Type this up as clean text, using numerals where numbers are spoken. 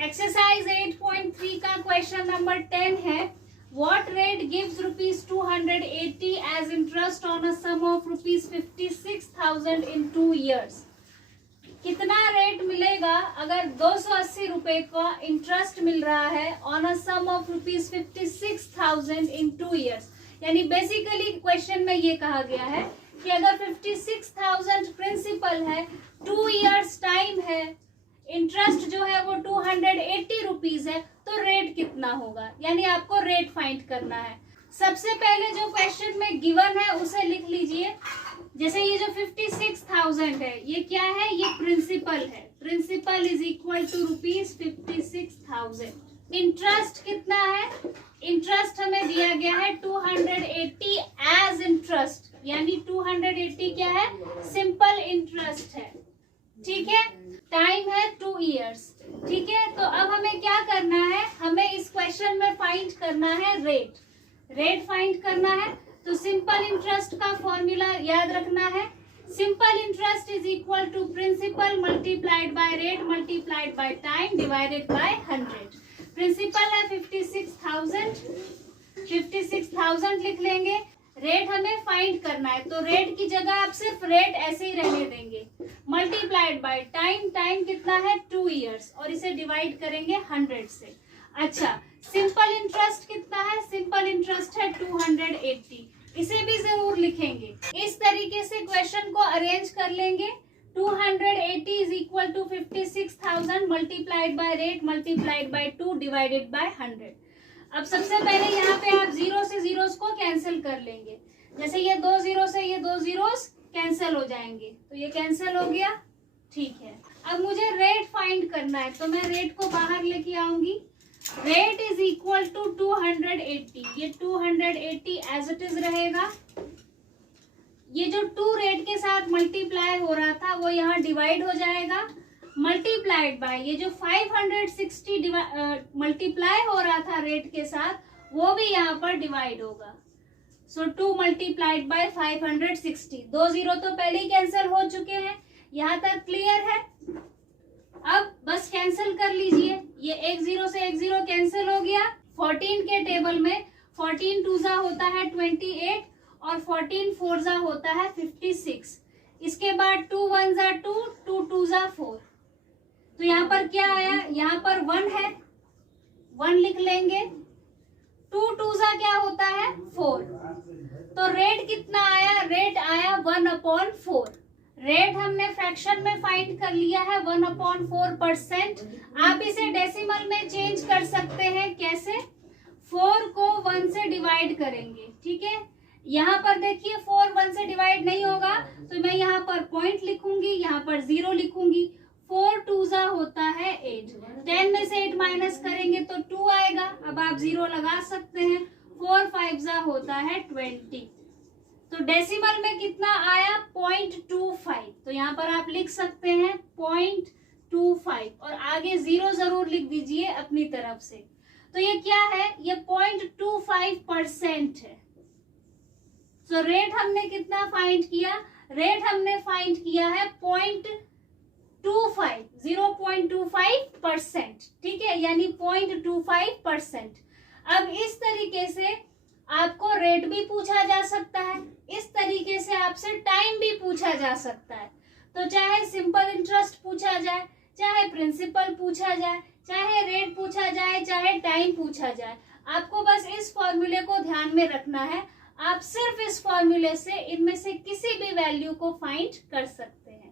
Exercise 8.3 का question number 10 है, what rate gives ₹280 as interest on a sum of ₹56,000 in 2 years। कितना rate मिलेगा अगर 280 रुपए का इंटरेस्ट मिल रहा है on a sum of ₹56,000 in 2 years। यानी बेसिकली क्वेश्चन में ये कहा गया है कि अगर 56,000 प्रिंसिपल है, 2 years टाइम है, इंटरेस्ट जो है वो 280 रुपीज है, तो रेट कितना होगा, यानी आपको रेट फाइंड करना है। सबसे पहले जो क्वेश्चन में गिवन है उसे लिख लीजिए। जैसे ये जो 56,000 है, ये क्या है, ये प्रिंसिपल है। Principal is equal to ₹56,000। Interest कितना है, इंटरेस्ट हमें दिया गया है 280 एज इंटरेस्ट, यानी 280 क्या है, सिंपल इंटरेस्ट है। ठीक है, टाइम है 2 years। ठीक है, तो अब हमें क्या करना है, हमें इस क्वेश्चन में फाइंड करना है रेट। रेट फाइंड करना है तो सिंपल इंटरेस्ट का फॉर्मूला याद रखना है। Simple interest is equal to principal multiplied by rate multiplied by time divided by 100। Principal है 56,000 लिख लेंगे। रेट हमें फाइंड करना है, तो रेट की जगह आप सिर्फ रेट ऐसे ही रहने देंगे। मल्टीप्लाइड बाय टाइम, टाइम कितना है 2 years, और इसे डिवाइड करेंगे 100 से। अच्छा, सिंपल इंटरेस्ट कितना है, सिंपल इंटरेस्ट है 280, इसे भी जरूर लिखेंगे। इस तरीके से क्वेश्चन को अरेंज कर लेंगे। 280 is equal to 56,000 multiplied by rate multiplied by 2 divided by 100। अब सबसे पहले यहाँ पे आप जीरो से जीरोस को कैंसिल कर लेंगे। जैसे ये 2 जीरो से ये 2 जीरोस कैंसिल हो जाएंगे, तो ये कैंसिल हो गया। ठीक है, अब मुझे रेट फाइंड करना है, तो मैं रेट को बाहर लेके आऊंगी। रेट इज इक्वल टू 280, ये 280 एज इट इज रहेगा। ये जो 2 रेट के साथ मल्टीप्लाई हो रहा था वो यहाँ डिवाइड हो जाएगा, मल्टीप्लाइड बाय ये जो 560 मल्टीप्लाई हो रहा था रेट के साथ, वो भी यहाँ पर डिवाइड होगा। सो 2 मल्टीप्लाइड बाय 560। 2 जीरो तो पहले ही कैंसिल हो चुके हैं, यहाँ तक क्लियर है। अब बस कैंसिल कर लीजिए, ये 1 जीरो से 1 जीरो कैंसिल हो गया। 14 के टेबल में 14 टूजा होता है 28 और 14 फोरजा होता है 56। इसके बाद 2 वन जा 2, 2 टूजा 4। तो यहाँ पर क्या आया, यहाँ पर 1 है, 1 लिख लेंगे। 2 टूजा क्या होता है 4। तो रेट कितना आया, रेट आया 1/4। रेट हमने फ्रैक्शन में फाइंड कर लिया है 1/4%। आप इसे डेसिमल में चेंज कर सकते हैं। कैसे, 4 को 1 से डिवाइड करेंगे। ठीक है, यहाँ पर देखिए 4 1 से डिवाइड नहीं होगा, तो मैं यहाँ पर पॉइंट लिखूंगी, यहाँ पर 0 लिखूंगी। 4 टूजा होता है 8। 10 में से 8 माइनस करेंगे तो 2 आएगा। अब आप 0 लगा सकते हैं। 4 5 होता है 20। तो डेसिमल में कितना आया 0.25। तो यहाँ पर आप लिख सकते हैं 0.25 और आगे 0 जरूर लिख दीजिए अपनी तरफ से। तो ये क्या है, ये 0.25% है। तो रेट हमने कितना फाइंड किया, रेट हमने फाइंड किया है 0.25%। ठीक है, यानी 0.25%। अब इस तरीके से आपको रेट भी पूछा जा सकता है, इस तरीके से आपसे टाइम भी पूछा जा सकता है। तो चाहे सिंपल इंटरेस्ट पूछा जाए, चाहे प्रिंसिपल पूछा जाए, चाहे रेट पूछा जाए, चाहे टाइम पूछा जाए, आपको बस इस फॉर्मूले को ध्यान में रखना है। आप सिर्फ इस फॉर्मूले से इनमें से किसी भी वैल्यू को फाइंड कर सकते हैं।